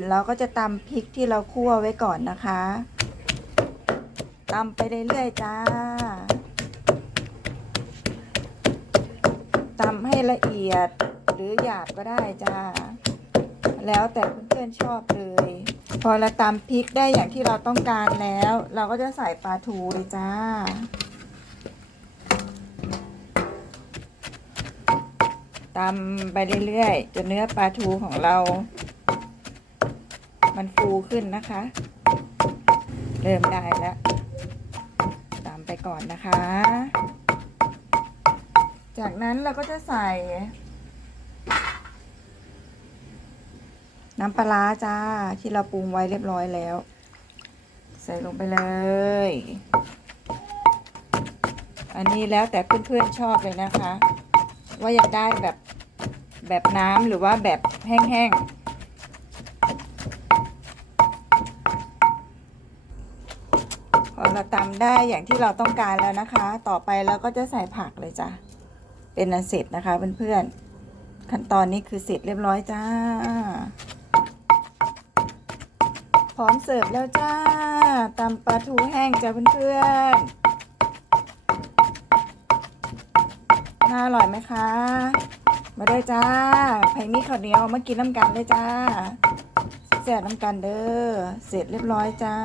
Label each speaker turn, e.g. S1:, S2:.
S1: นเราก็จะตำพริกที่เราคั่วไว้ก่อนนะคะตำไปเรื่อยๆจ้าตำให้ละเอียดหรือหยาบก็ได้จ้า แล้วแต่เพื่อนๆชอบเลย พอเราตำพริกได้อย่างที่เราต้องการแล้ว เราก็จะใส่ปลาทูเลยจ้าตำไปเรื่อยๆจนเนื้อปลาทูของเรา มันฟูขึ้นนะคะ เริ่มได้แล้วตำไปก่อนนะคะ จากนั้นเราก็จะใส่ น้ำปลาร้าจ้า ที่เราปรุงไว้เรียบร้อยแล้ว ใส่ลงไปเลย อันนี้แล้วแต่เพื่อนๆชอบเลยนะคะ ว่าอยากได้แบบแบบน้ำหรือว่าแบบแห้งๆ พอเราตำได้อย่างที่เราต้องการแล้วนะคะ ต่อไปเราก็จะใส่ผักเลยจ้ะ เป็นอันเสร็จนะคะเพื่อนๆ ขั้นตอนนี้คือเสร็จเรียบร้อยจ้า พร้อมเสิร์ฟแล้วจ้าตำปลาทูแห้งจ้าเพื่อนๆ น่าอร่อยไหมคะ มาด้วยจ้าไผ่มีข้าวเหนียวมากินน้ำกันเลยจ้าแซ่บน้ำกันเด้อ เสร็จเรียบร้อยจ้า